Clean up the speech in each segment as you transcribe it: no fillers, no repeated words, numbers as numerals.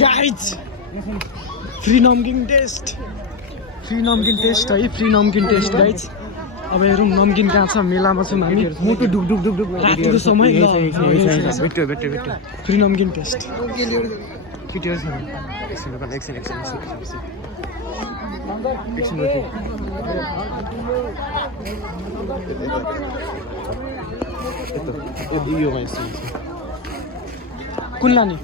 guys free नमकिन test है free नमकिन test guys अब हेरौँ नमकिन कहाँ छ मेलामा छौँ हामी मुटु ढुक ढुक ढुक ढुक रातिको समय भेट्यो फ्री नमकिन टेस्ट कुन लाने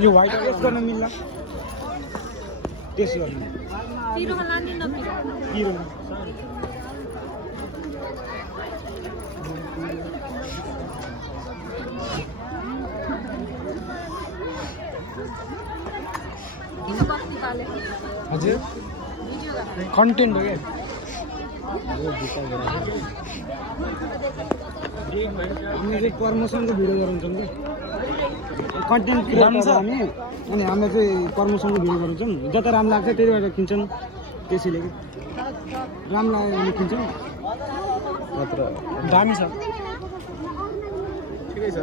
यो व्हाइट टेस्ट गर्न मिल्ला टेस्ट गर्न हजुर कन्टेन्ट हो क्या हामी चाहिँ प्रमोसनको भिडियो गराउँछौँ क्या कन्टेन्ट क्रिएटर हामी अनि हामी चाहिँ प्रमोसनको भिडियो गराउँछौँ जता राम्रो लाग्छ त्यही भएर किन्छौँ त्यसैले कि राम्रो लाग्यो भने किन्छौँ मात्र दामी छ ठिकै छ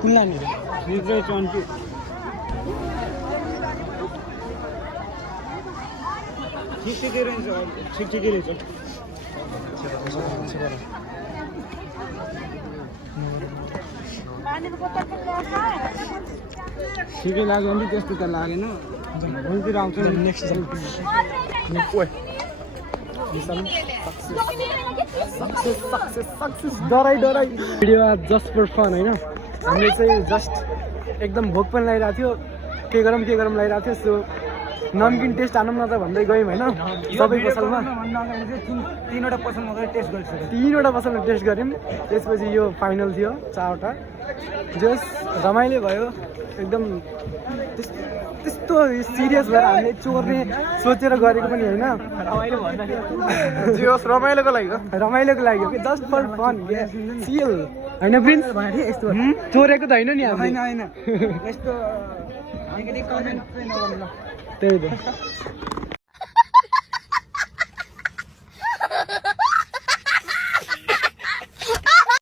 कुन लाने रे फ्रिज चाहिँ 60 के रेंज 60 के रहेछ ठिकै लाग्यो नि त्यस्तो त लागेन भोलितिर आउँछ नेक्स्ट सक्सेस डराइ भिडियो जस्ट फर फन होइन हामीले चाहिँ जस्ट एकदम भोक पनि लागिरहेको थियो के गरौँ लागिरहेको थियो सो नमकिन टेस्ट हानौँ न त भन्दै गयौँ होइन सबै पसलमा तीनवटा पसलमा टेस्ट गऱ्यौँ त्यसपछि यो फाइनल थियो 4वटा जस रमाइलो भयो एकदम त्यस्तो सिरियस भएर हामीले चोर्ने सोचेर गरेको पनि होइन रमाइलोको लागि हो कि जस्ट फर फन सियल होइन प्रिन्स यस्तो चोरेको त होइन नि होइन यस्तो त्यही त